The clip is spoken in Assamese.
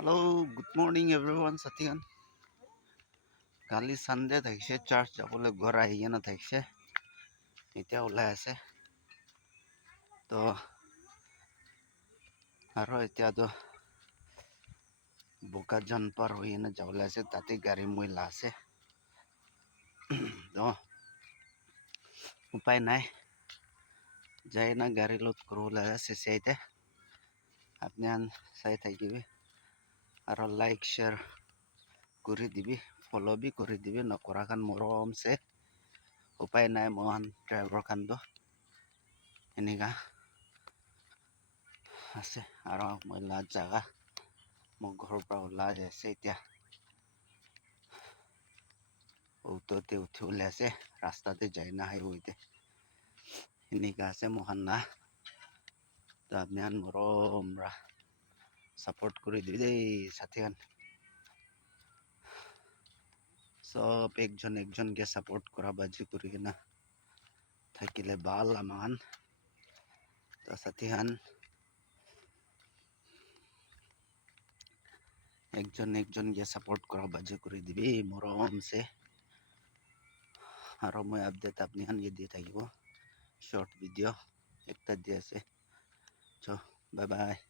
Hello, good morning everyone. Satihan. কালি সানডে থাকিছে চাৰ্চ যাবলৈ ঘৰ আহি থাকিছে এতিয়া ওলাই আছে তো আৰু এতিয়াতো বোকাজান পাৰ হৈ যাবলৈ আছে তাতে গাড়ী ময়লা আছে তো উপায় নাই যাই না গাড়ী লোড কৰিবলৈ আছে চাইতে আপনি চাই থাকিবি আৰু লাইক শ্বেয়াৰ কৰি দিবি ফলো বি কৰি দিবি নকৰা খান মৰমছে উপায় নাই মহান ড্ৰাইভাৰ খানটো এনেকা আছে আৰু ময়লা জাগা মোৰ ঘৰৰ পৰা ওলাই আছে এতিয়া উঠোতে উঠি ওলাই আছে ৰাস্তাতে যাই না হাইৱেতে এনেকা আছে মহান না তো আপনি মৰমৰা সাপোর্ট করে দিবি দেই সাথীখান সব একজনকে সাপোর্ট করা বাজি করি কিনা থাকিলে ভাল আমান তো সাথীখান একজনকে সাপোর্ট করা বাজি করে দিবি মরমসে আর মই আপডেট আপনি দিয়ে থাকিব শর্ট ভিডিও একটা দিয়ে আছে চ বাই বাই